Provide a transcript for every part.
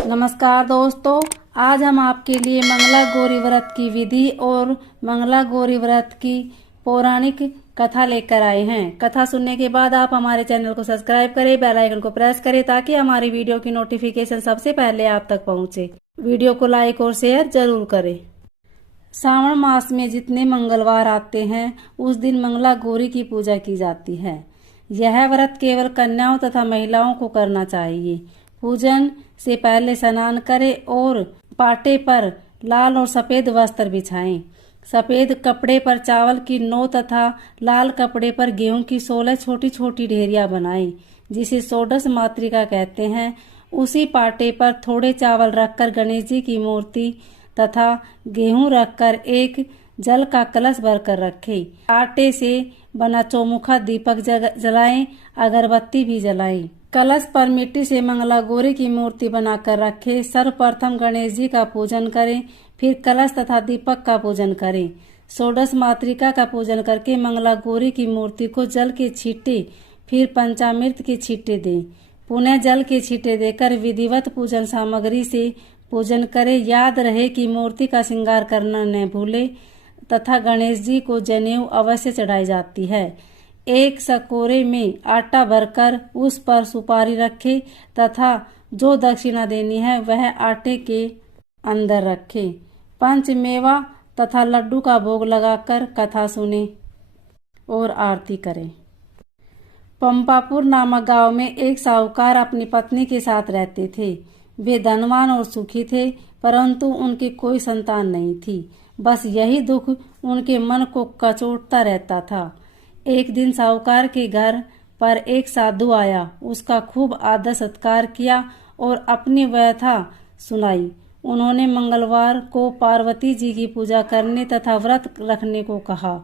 नमस्कार दोस्तों, आज हम आपके लिए मंगला गौरी व्रत की विधि और मंगला गौरी व्रत की पौराणिक कथा लेकर आए हैं। कथा सुनने के बाद आप हमारे चैनल को सब्सक्राइब करें, बेल आइकन को प्रेस करें ताकि हमारी वीडियो की नोटिफिकेशन सबसे पहले आप तक पहुंचे। वीडियो को लाइक और शेयर जरूर करें। श्रावण मास में जितने मंगलवार आते हैं उस दिन मंगला गौरी की पूजा की जाती है। यह व्रत केवल कन्याओं तथा महिलाओं को करना चाहिए। पूजन से पहले स्नान करें और पाटे पर लाल और सफेद वस्त्र बिछाएं। सफेद कपड़े पर चावल की 9 तथा लाल कपड़े पर गेहूं की 16 छोटी छोटी ढेरियां बनाएं, जिसे षोडश मातृका कहते हैं। उसी पाटे पर थोड़े चावल रखकर गणेश जी की मूर्ति तथा गेहूं रखकर एक जल का कलश भरकर रखें। आटे से बना चौमुखा दीपक जलाएं, अगरबत्ती भी जलाएं। कलश पर मिट्टी से मंगला गौरी की मूर्ति बनाकर रखें। सर्वप्रथम गणेश जी का पूजन करें, फिर कलश तथा दीपक का पूजन करें। षोडश मातृका का पूजन करके मंगला गौरी की मूर्ति को जल के छींटे, फिर पंचामृत के छींटे दें। पुनः जल के छींटे देकर विधिवत पूजन सामग्री से पूजन करें। याद रहे कि मूर्ति का श्रृंगार करना न भूले तथा गणेश जी को जनेऊ अवश्य चढ़ाई जाती है। एक सकोरे में आटा भरकर उस पर सुपारी रखे तथा जो दक्षिणा देनी है वह आटे के अंदर रखे। पंचमेवा तथा लड्डू का भोग लगाकर कथा सुने और आरती करें। पंपापुर नामक गांव में एक साहूकार अपनी पत्नी के साथ रहते थे। वे धनवान और सुखी थे, परंतु उनकी कोई संतान नहीं थी। बस यही दुख उनके मन को कचोटता रहता था। एक दिन साहूकार के घर पर एक साधु आया। उसका खूब आदर सत्कार किया और अपनी व्यथा सुनाई। उन्होंने मंगलवार को पार्वती जी की पूजा करने तथा व्रत रखने को कहा।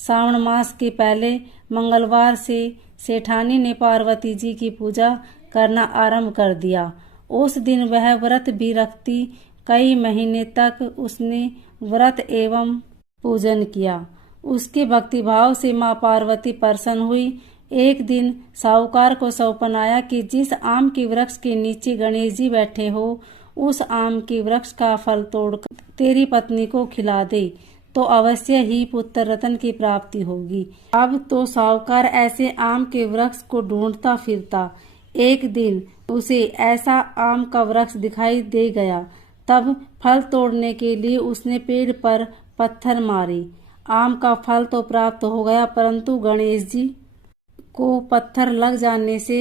श्रावण मास के पहले मंगलवार से सेठानी ने पार्वती जी की पूजा करना आरंभ कर दिया। उस दिन वह व्रत भी रखती। कई महीने तक उसने व्रत एवं पूजन किया। उसके भक्तिभाव से माँ पार्वती प्रसन्न हुई। एक दिन साहूकार को सौंपन आया कि जिस आम के वृक्ष के नीचे गणेश जी बैठे हो, उस आम के वृक्ष का फल तोड़कर तेरी पत्नी को खिला दे, तो अवश्य ही पुत्र रत्न की प्राप्ति होगी। अब तो साहूकार ऐसे आम के वृक्ष को ढूंढता फिरता। एक दिन उसे ऐसा आम का वृक्ष दिखाई दे गया। तब फल तोड़ने के लिए उसने पेड़ पर पत्थर मारे। आम का फल तो प्राप्त हो गया, परंतु गणेश जी को पत्थर लग जाने से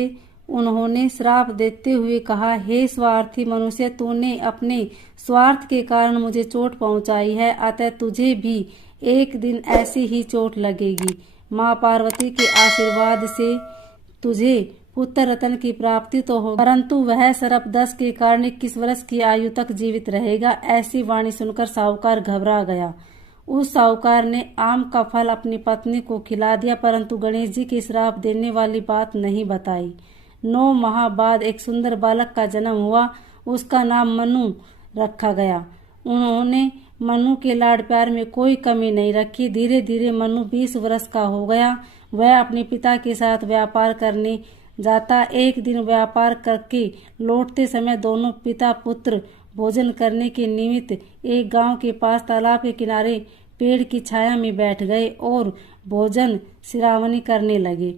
उन्होंने श्राप देते हुए कहा, हे स्वार्थी मनुष्य, तूने अपने स्वार्थ के कारण मुझे चोट पहुंचाई है, अतः तुझे भी एक दिन ऐसी ही चोट लगेगी। माँ पार्वती के आशीर्वाद से तुझे पुत्र रत्न की प्राप्ति तो हो, परंतु वह सर्प दंश के कारण 21 वर्ष की आयु तक जीवित रहेगा। ऐसी वाणी सुनकर साहूकार घबरा गया। उस साहूकार ने आम का फल अपनी पत्नी को खिला दिया, परंतु गणेश जी के श्राप देने वाली बात नहीं बताई। 9 माह बाद एक सुंदर बालक का जन्म हुआ। उसका नाम मनु रखा गया। उन्होंने मनु के लाड प्यार में कोई कमी नहीं रखी। धीरे धीरे मनु 20 वर्ष का हो गया। वह अपने पिता के साथ व्यापार करने जाता। एक दिन व्यापार करके लौटते समय दोनों पिता पुत्र भोजन करने के निमित्त एक गांव के पास तालाब के किनारे पेड़ की छाया में बैठ गए और भोजन श्रावणी करने लगे।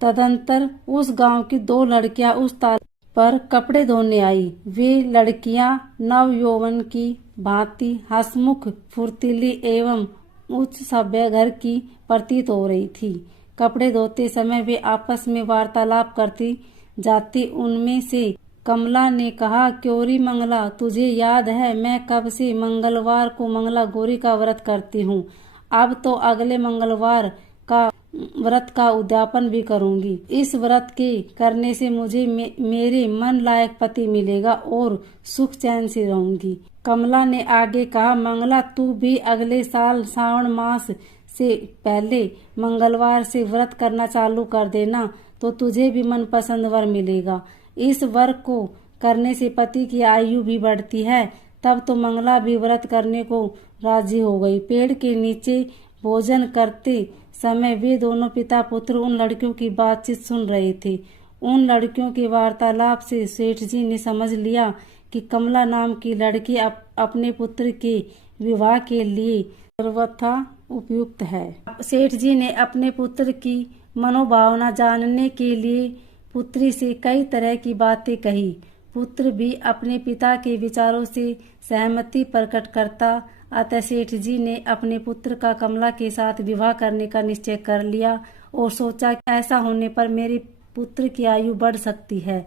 तदंतर उस गांव की 2 लड़कियां उस तालाब पर कपड़े धोने आई। वे लड़कियां नव यौवन की भांति हंसमुख, फुर्तीली एवं उच्च सभ्य घर की प्रतीत हो रही थी। कपड़े धोते समय वे आपस में वार्तालाप करती जाती। उनमें से कमला ने कहा, क्योरी मंगला, तुझे याद है मैं कब से मंगलवार को मंगला गौरी का व्रत करती हूँ। अब तो अगले मंगलवार का व्रत का उद्यापन भी करूंगी। इस व्रत के करने से मुझे मेरे मन लायक पति मिलेगा और सुख चैन से रहूंगी। कमला ने आगे कहा, मंगला, तू भी अगले साल श्रावण मास से पहले मंगलवार से व्रत करना चालू कर देना, तो तुझे भी मनपसंद वर मिलेगा। इस वर को करने से पति की आयु भी बढ़ती है। तब तो मंगला भी व्रत करने को राजी हो गई। पेड़ के नीचे भोजन करते समय वे दोनों पिता पुत्र उन लड़कियों की बातचीत सुन रहे थे। उन लड़कियों के वार्तालाप से सेठ जी ने समझ लिया कि कमला नाम की लड़की अपने पुत्र के विवाह के लिए सर्वथा उपयुक्त है। सेठ जी ने अपने पुत्र की मनोभावना जानने के लिए पुत्री से कई तरह की बातें कही। पुत्र भी अपने पिता के विचारों से सहमति प्रकट करता। अतः सेठ जी ने अपने पुत्र का कमला के साथ विवाह करने का निश्चय कर लिया और सोचा कि ऐसा होने पर मेरे पुत्र की आयु बढ़ सकती है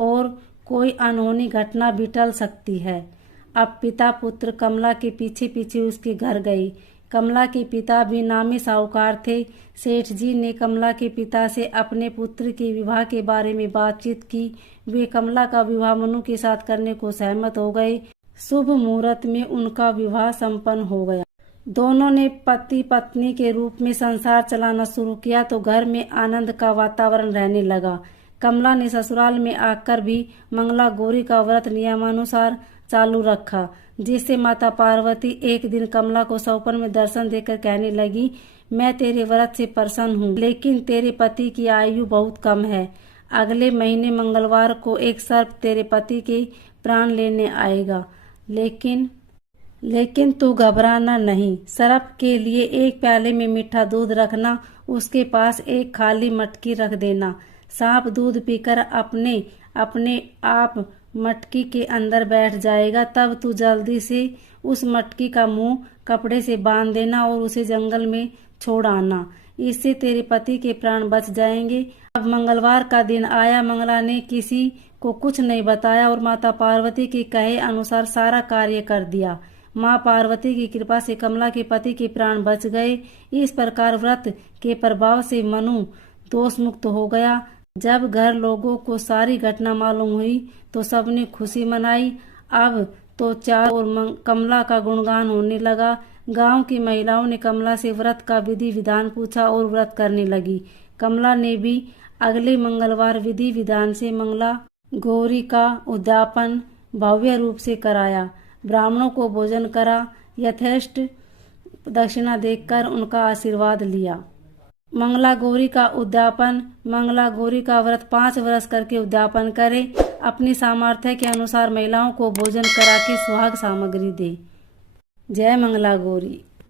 और कोई अनहोनी घटना भी टल सकती है। अब पिता पुत्र कमला के पीछे पीछे उसके घर गए। कमला के पिता भी नामी साहूकार थे। सेठ जी ने कमला के पिता से अपने पुत्र के विवाह के बारे में बातचीत की। वे कमला का विवाह मनु के साथ करने को सहमत हो गए। शुभ मुहूर्त में उनका विवाह संपन्न हो गया। दोनों ने पति पत्नी के रूप में संसार चलाना शुरू किया तो घर में आनंद का वातावरण रहने लगा। कमला ने ससुराल में आकर भी मंगला गौरी का व्रत नियमानुसार चालू रखा, जिससे माता पार्वती एक दिन कमला को सपने में दर्शन देकर कहने लगी, मैं तेरे व्रत से प्रसन्न हूँ, लेकिन तेरे पति की आयु बहुत कम है। अगले महीने मंगलवार को एक सर्प तेरे पति के प्राण लेने आएगा, लेकिन तू घबराना नहीं। सर्प के लिए एक प्याले में मीठा दूध रखना, उसके पास एक खाली मटकी रख देना। सांप दूध पीकर अपने आप मटकी के अंदर बैठ जाएगा। तब तू जल्दी से उस मटकी का मुंह कपड़े से बांध देना और उसे जंगल में छोड़ आना। इससे तेरे पति के प्राण बच जाएंगे। अब मंगलवार का दिन आया। मंगला ने किसी को कुछ नहीं बताया और माता पार्वती के कहे अनुसार सारा कार्य कर दिया। माँ पार्वती की कृपा से कमला के पति के प्राण बच गए। इस प्रकार व्रत के प्रभाव से मनु दोष मुक्त हो गया। जब घर लोगों को सारी घटना मालूम हुई तो सबने खुशी मनाई। अब तो चारों ओर कमला का गुणगान होने लगा। गांव की महिलाओं ने कमला से व्रत का विधि विधान पूछा और व्रत करने लगी। कमला ने भी अगले मंगलवार विधि विधान से मंगला गौरी का उद्यापन भव्य रूप से कराया। ब्राह्मणों को भोजन करा, यथेष्ट दक्षिणा देकर उनका आशीर्वाद लिया। मंगला गौरी का उद्यापन। मंगला गौरी का व्रत 5 वर्ष करके उद्यापन करे। अपनी सामर्थ्य के अनुसार महिलाओं को भोजन करा के सुहाग सामग्री दे। जय मंगला गौरी।